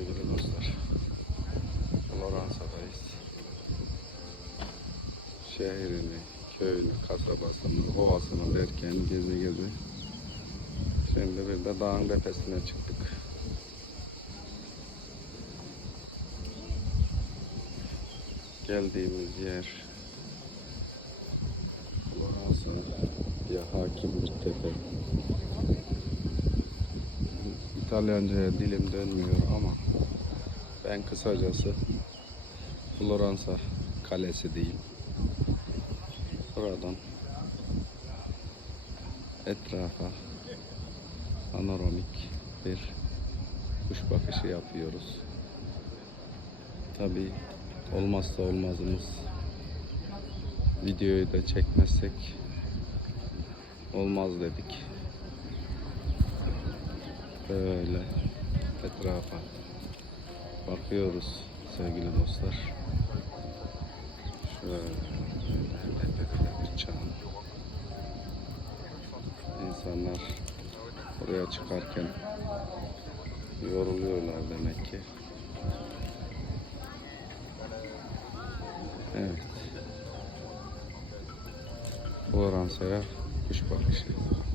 sevgili dostlar. Floransa'dayız. Şehrini, köyünü, kasabasını, ovasını derken geze geze. Şimdi bir de dağın tepesine çıktık. Geldiğimiz yer Floransa diye hakim bir tepe. İtalyanca'ya dilim dönmüyor ama ben kısacası Floransa Kalesi diyeyim. Buradan etrafa panoramik bir kuş bakışı yapıyoruz. Tabi olmazsa olmazımız videoyu da çekmezsek olmaz dedik. Böyle etrafa bakıyoruz sevgili dostlar. Şöyle bir çam. İnsanlar buraya çıkarken yoruluyorlar demek ki. Evet. Floransa'ya kuş bakışı.